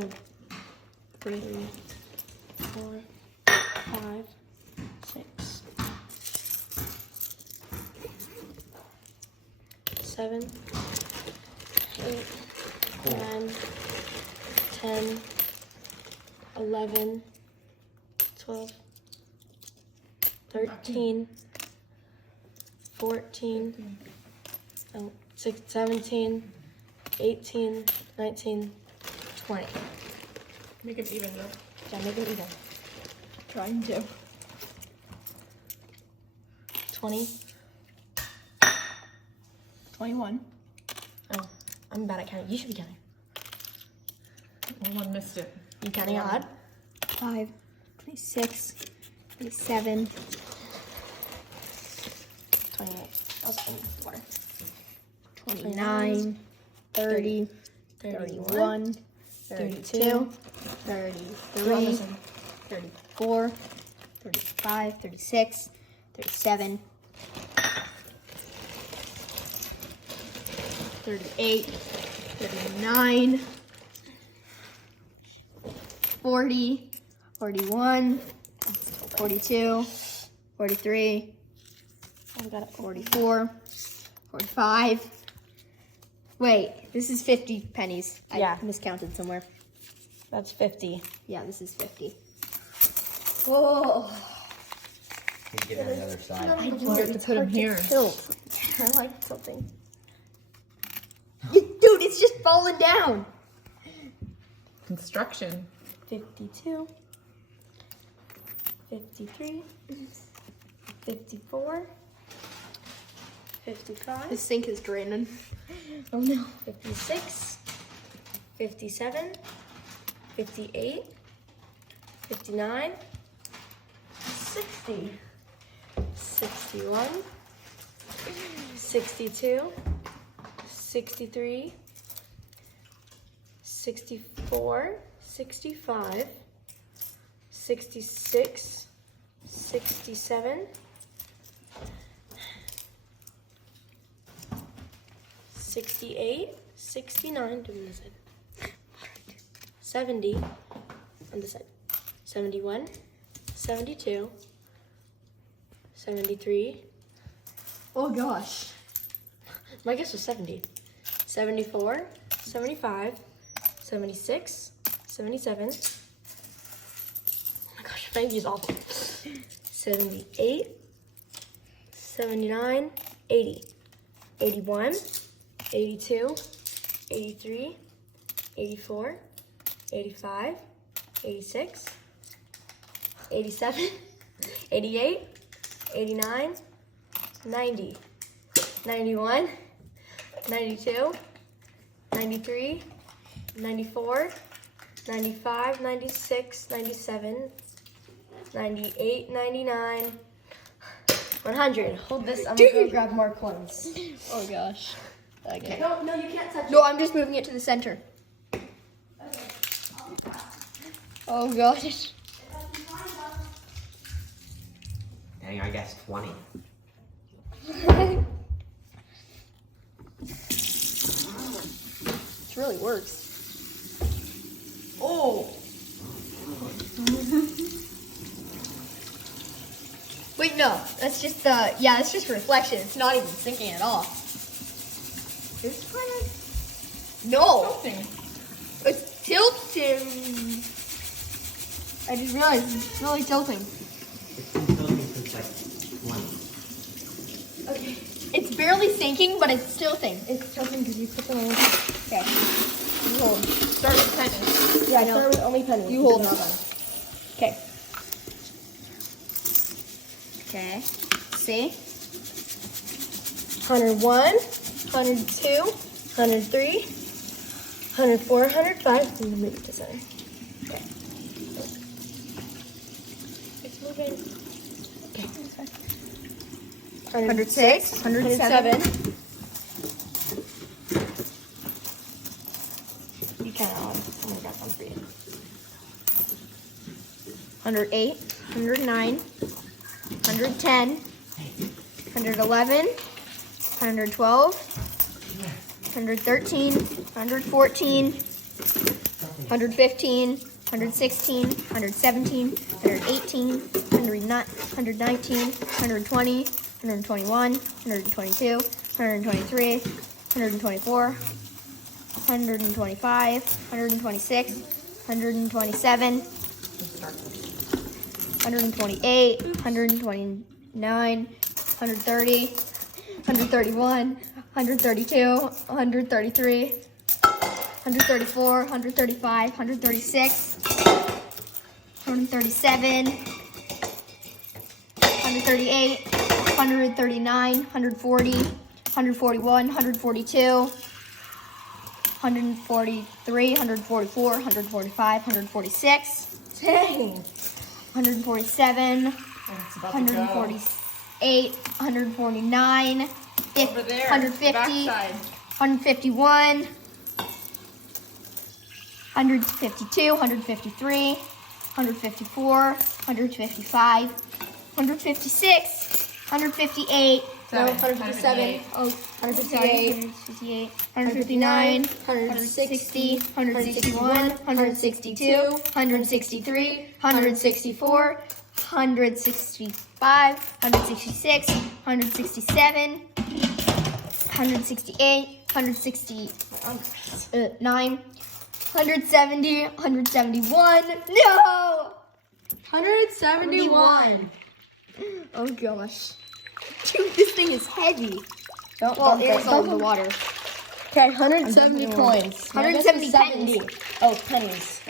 2, 3, 4, 5, 6, 7, 8, 9, 10, 11, 12, 13, 14, 17, 18, 19, 20. Make them even though. Yeah, make them even. Trying to. 20. 21. Oh, I'm bad at counting. You should be counting. One missed it. You counting out loud? 5, 26, 27, 28. I was in water. 29, 30, 31, 32, 33, 34, 35, 36, 37, 38, 39, 40, 41, 42, 43, I got it. 44, 45. Wait, this is 50 pennies. Yeah. I miscounted somewhere. That's 50. Yeah, this is 50. Whoa. Can you get on the other side? You have to put them here. Tilt. I like tilting. Dude, it's just falling down. Construction. 52. 53. 54. 55. The sink is draining. Oh no. 56, 57, 58, 59, 60, 61, 62, 63, 64, 65, 66, 67, 68, 69, do this side. 70, on this side. 71, 72, 73. Oh gosh. My guess was 70. 74, 75, 76, 77. Oh my gosh, my is awful. 78, 79, 80, 81, 82, 83, 84, 85, 86, 87, 88, 89, 90, 91, 92, 93, 94, 95, 96, 97, 98, 99, 100. Hold this, I'm gonna go grab more coins. Oh gosh. Okay. No, you can't touch No, I'm just moving it to the center. Oh gosh. Dang, I guess 20. It really works. Oh! Wait, no. That's just that's just reflection. It's not even sinking at all. It's kind of... No. Something. It's tilting. I just realized it's really tilting. It's been tilting since like 20. Okay. It's barely sinking, but it's tilting. It's tilting because you put them on. Okay. You hold. Start with pennies. Yeah, I know. start with only pennies. You hold. They're not done. Okay. Okay. See? 101, 102, 103, 104, 105. I'm gonna move it to center. Okay. It's moving. Okay. 106, 107. You count out. I'm gonna grab one for you. 108, 109, 110, 111, 112, 113, 114, 115, 116, 117, 118, 119, 120, 121, 122, 123, 124, 125, 126, 127, 128, 129, 130, 131, 132, 133, 134, 135, 136, 137, 138, 139, 140, 141, 142, 143, 144, 145, 146, Dang. 147, 148, 149, Over there. 150, Backside. 151, 152, 153, 154, 155, 156, 158, No, 157. oh, 158, 158, 159, 160, 161, 162, 163, 164, 165, 166, 167, 168, 169, 170, 171. No! 171. Oh gosh. Dude, this thing is heavy. Well, It is all in the water. Okay, 170 coins. My guess was 170 pennies. 70. Oh, pennies.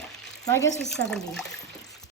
My guess was 70.